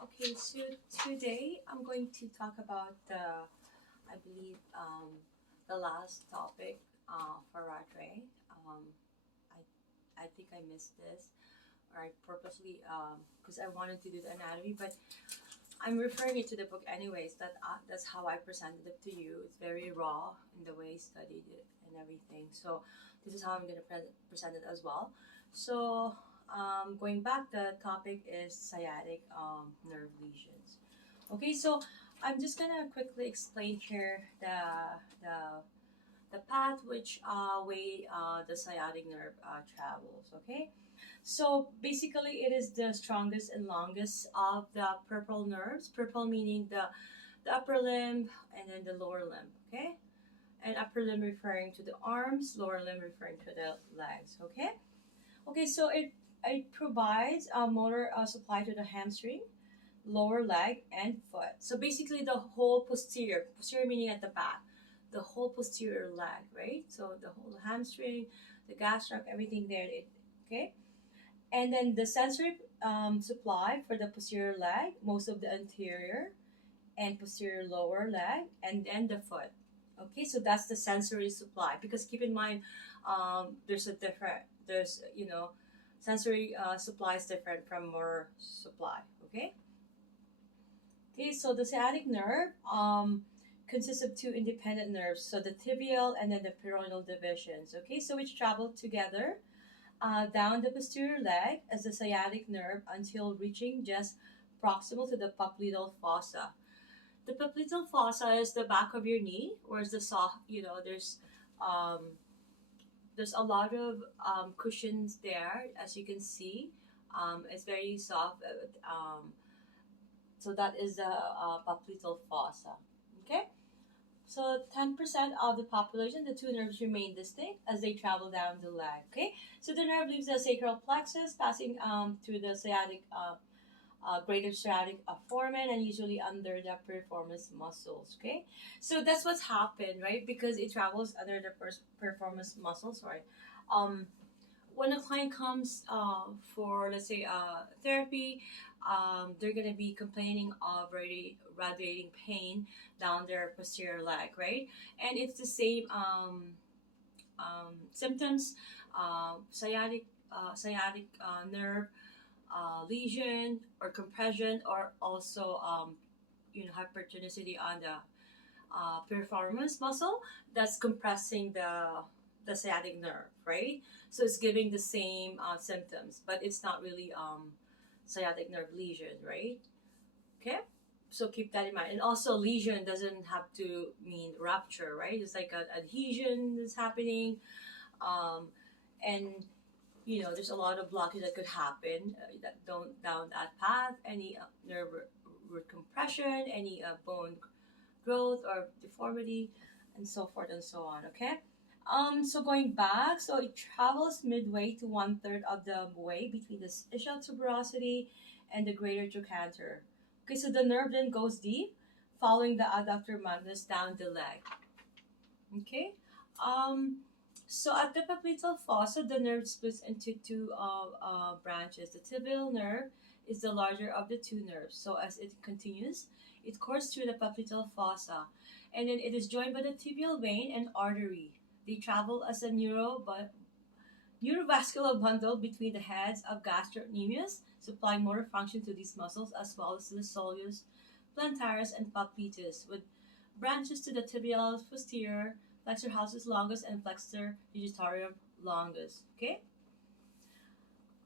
Okay, so today I'm going to talk about I believe, the last topic for Radre. I think I missed this, or I purposely, because I wanted to do the anatomy, but I'm referring it to the book anyways. That's how I presented it to you. It's very raw in the way I studied it and everything. So this is how I'm gonna present it as well. So going back, the topic is sciatic nerve lesions. Okay, so I'm just gonna quickly explain here the path which way the sciatic nerve travels. Okay, so basically, it is the strongest and longest of the peripheral nerves. Peripheral meaning the upper limb and then the lower limb. Okay, and upper limb referring to the arms, lower limb referring to the legs. Okay, okay. So it provides a motor supply to the hamstring, lower leg, and foot. So basically, the whole posterior meaning at the back, the whole posterior leg, right? So the whole hamstring, the gastroc, everything there. Okay, and then the sensory supply for the posterior leg, most of the anterior and posterior lower leg, and then the foot. Okay, so that's the sensory supply. Because keep in mind, there's sensory supply is different from motor supply. Okay. Okay, so the sciatic nerve consists of two independent nerves, so the tibial and then the peroneal divisions. Okay, so which travel together down the posterior leg as the sciatic nerve until reaching just proximal to the popliteal fossa. The popliteal fossa is the back of your knee, whereas the soft, um, there's a lot of cushions there, as you can see. It's very soft. So that is the popliteal fossa. Okay. So 10% of the population, the two nerves remain distinct as they travel down the leg. Okay, so the nerve leaves the sacral plexus, passing through the greater sciatic foramen, and usually under the piriformis muscles. Okay, so that's what's happened, right? Because it travels under the piriformis muscles. Right. Um, when a client comes for, let's say, therapy, they're gonna be complaining of radiating pain down their posterior leg, right? And it's the same symptoms, sciatic nerve lesion or compression, or also hypertonicity on the piriformis muscle that's compressing the sciatic nerve, right? So it's giving the same symptoms, but it's not really sciatic nerve lesion, right? Okay, so keep that in mind. And also, lesion doesn't have to mean rupture, right? It's like an adhesion that's happening, and there's a lot of blockage that could happen that don't down that path. Any nerve root compression, any bone growth or deformity, and so forth and so on. Okay. So going back, so it travels midway to one third of the way between the ischial tuberosity and the greater trochanter. Okay, so the nerve then goes deep, following the adductor magnus down the leg. Okay. Um, so at the popliteal fossa, the nerve splits into two branches. The tibial nerve is the larger of the two nerves. So as it continues, it courses through the popliteal fossa, and then it is joined by the tibial vein and artery. They travel as a neurovascular bundle between the heads of gastrocnemius, supplying motor function to these muscles as well as the soleus, plantaris, and popliteus, with branches to the tibialis posterior, flexor hallucis longus, and flexor digitorum longus. Okay.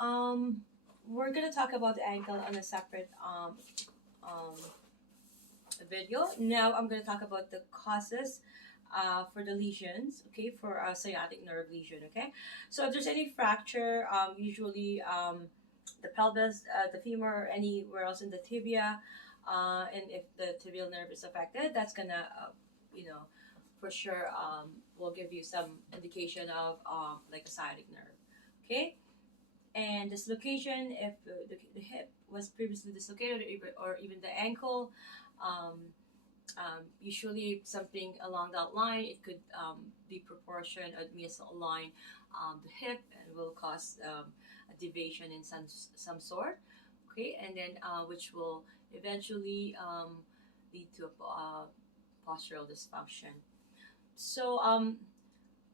Um, we're gonna talk about the ankle on a separate um, video. Now I'm gonna talk about the causes for the lesions, okay, for a sciatic nerve lesion, okay. So if there's any fracture, usually the pelvis, the femur, or anywhere else in the tibia, and if the tibial nerve is affected, that's gonna, for sure, will give you some indication of like a sciatic nerve, okay. And dislocation, if the hip was previously dislocated, or even the ankle, um, usually something along that line. It could be proportion or misalign the hip and will cause a deviation in some sort. okay, and then which will eventually lead to a postural dysfunction. So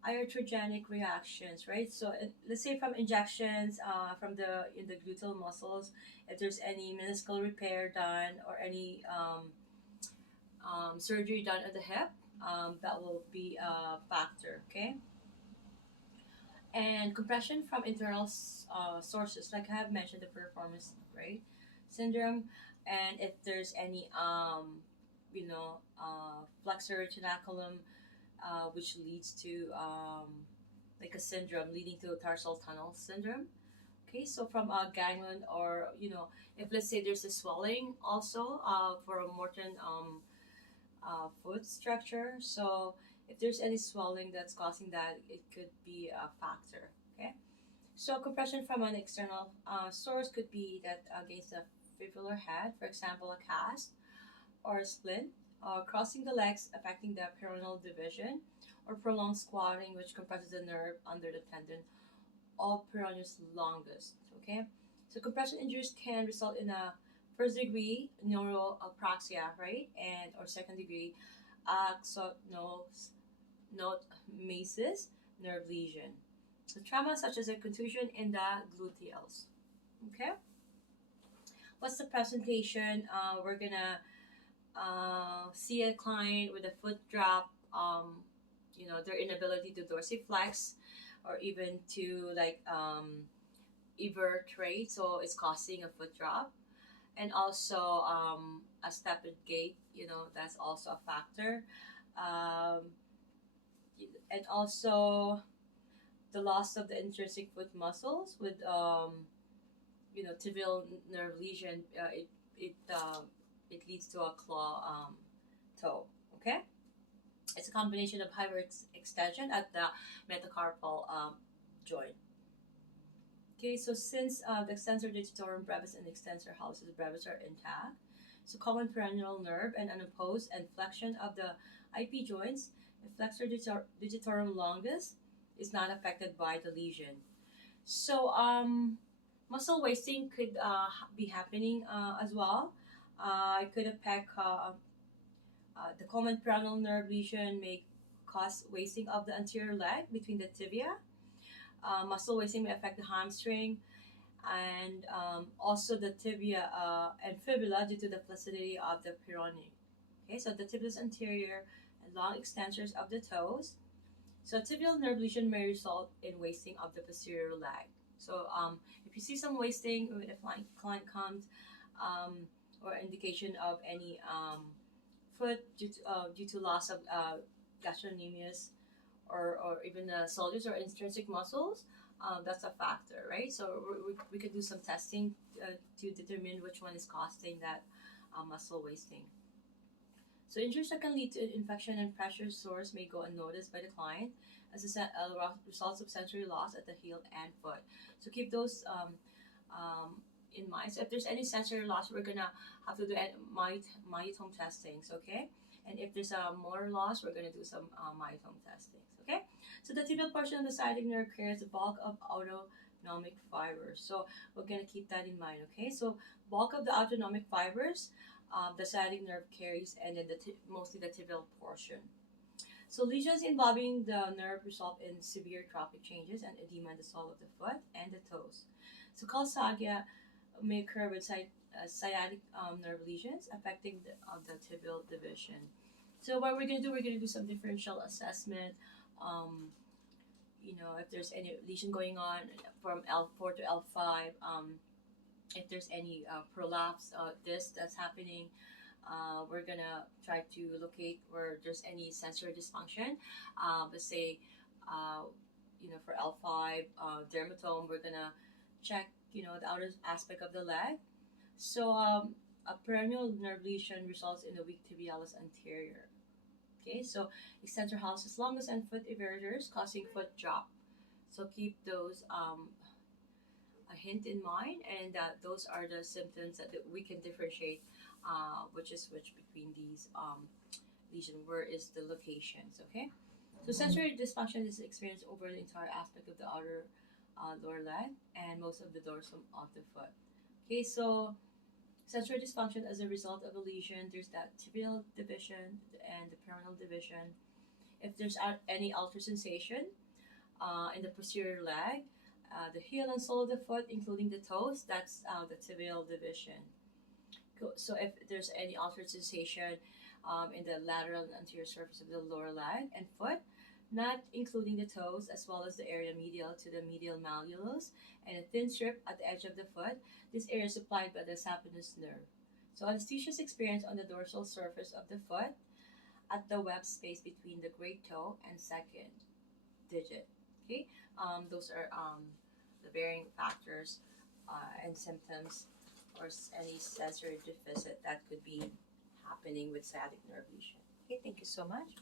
iatrogenic reactions, right? So let's say from injections from the in the gluteal muscles, if there's any meniscal repair done or any surgery done at the hip, that will be a factor, okay? And compression from internal sources, like I have mentioned, the performance right syndrome, and if there's any flexor retinaculum, which leads to like a syndrome leading to tarsal tunnel syndrome. Okay, so from a ganglion, or if let's say there's a swelling also for a Morton foot structure. So if there's any swelling that's causing that, it could be a factor. Okay, so compression from an external source could be that against the fibular head, for example, a cast or a splint, crossing the legs affecting the peroneal division, or prolonged squatting, which compresses the nerve under the tendon of peroneus longus. Okay, so compression injuries can result in a first degree neuropraxia, right, and or second degree axonotmesis nerve lesion. So trauma such as a contusion in the gluteals. Okay, what's the presentation? We're gonna see a client with a foot drop, their inability to dorsiflex or even to like evertrate, so it's causing a foot drop, and also a stepped gait, that's also a factor, um, and also the loss of the intrinsic foot muscles with tibial nerve lesion. It leads to a claw toe. Okay, it's a combination of hyperextension at the metacarpal joint. Okay, so since the extensor digitorum brevis and extensor hallucis brevis are intact, so common peroneal nerve and unopposed and flexion of the IP joints, the flexor digitorum longus is not affected by the lesion. So muscle wasting could be happening as well. It could affect the common peroneal nerve lesion may cause wasting of the anterior leg between the tibia. Muscle wasting may affect the hamstring and also the tibia and fibula due to the flaccidity of the peroneum. Okay, so the tibialis anterior and long extensors of the toes. So tibial nerve lesion may result in wasting of the posterior leg. So if you see some wasting when a client comes, or indication of any foot due to loss of gastrocnemius, or even the soleus or intrinsic muscles, that's a factor, right? So we could do some testing to determine which one is causing that muscle wasting. So injuries that can lead to infection and pressure sores may go unnoticed by the client as a result of sensory loss at the heel and foot. So keep those in mind. So if there's any sensory loss, we're gonna have to do myotome testings, okay? And if there's a motor loss, we're gonna do some myotome testings, okay? So the tibial portion of the sciatic nerve carries the bulk of autonomic fibers. So we're gonna keep that in mind, okay? So bulk of the autonomic fibers, the sciatic nerve carries, and then mostly the tibial portion. So lesions involving the nerve result in severe trophic changes and edema in the sole of the foot and the toes. So calcagia may occur with sciatic nerve lesions affecting the tibial division. So what we're going to do some differential assessment. If there's any lesion going on from L4 to L5, if there's any prolapse disc that's happening, we're gonna try to locate where there's any sensory dysfunction. Let's say, for L5 dermatome, we're gonna check, the outer aspect of the leg. So a peroneal nerve lesion results in the weak tibialis anterior. Okay, so extensor hallucis longus and foot everters causing foot drop. So keep those a hint in mind, and those are the symptoms that we can differentiate which is which between these lesions. Where is the locations? Okay, so sensory dysfunction is experienced over the entire aspect of the outer lower leg and most of the dorsum of the foot. Okay, so sensory dysfunction as a result of a lesion, there's that tibial division and the peroneal division. If there's any altered sensation in the posterior leg, the heel and sole of the foot, including the toes, that's the tibial division. So if there's any altered sensation in the lateral and anterior surface of the lower leg and foot, not including the toes, as well as the area medial to the medial malleolus and a thin strip at the edge of the foot, this area is supplied by the saphenous nerve. So anesthesia is experienced on the dorsal surface of the foot at the web space between the great toe and second digit. Okay, those are the varying factors and symptoms or any sensory deficit that could be happening with sciatic nerve lesion. Okay, thank you so much.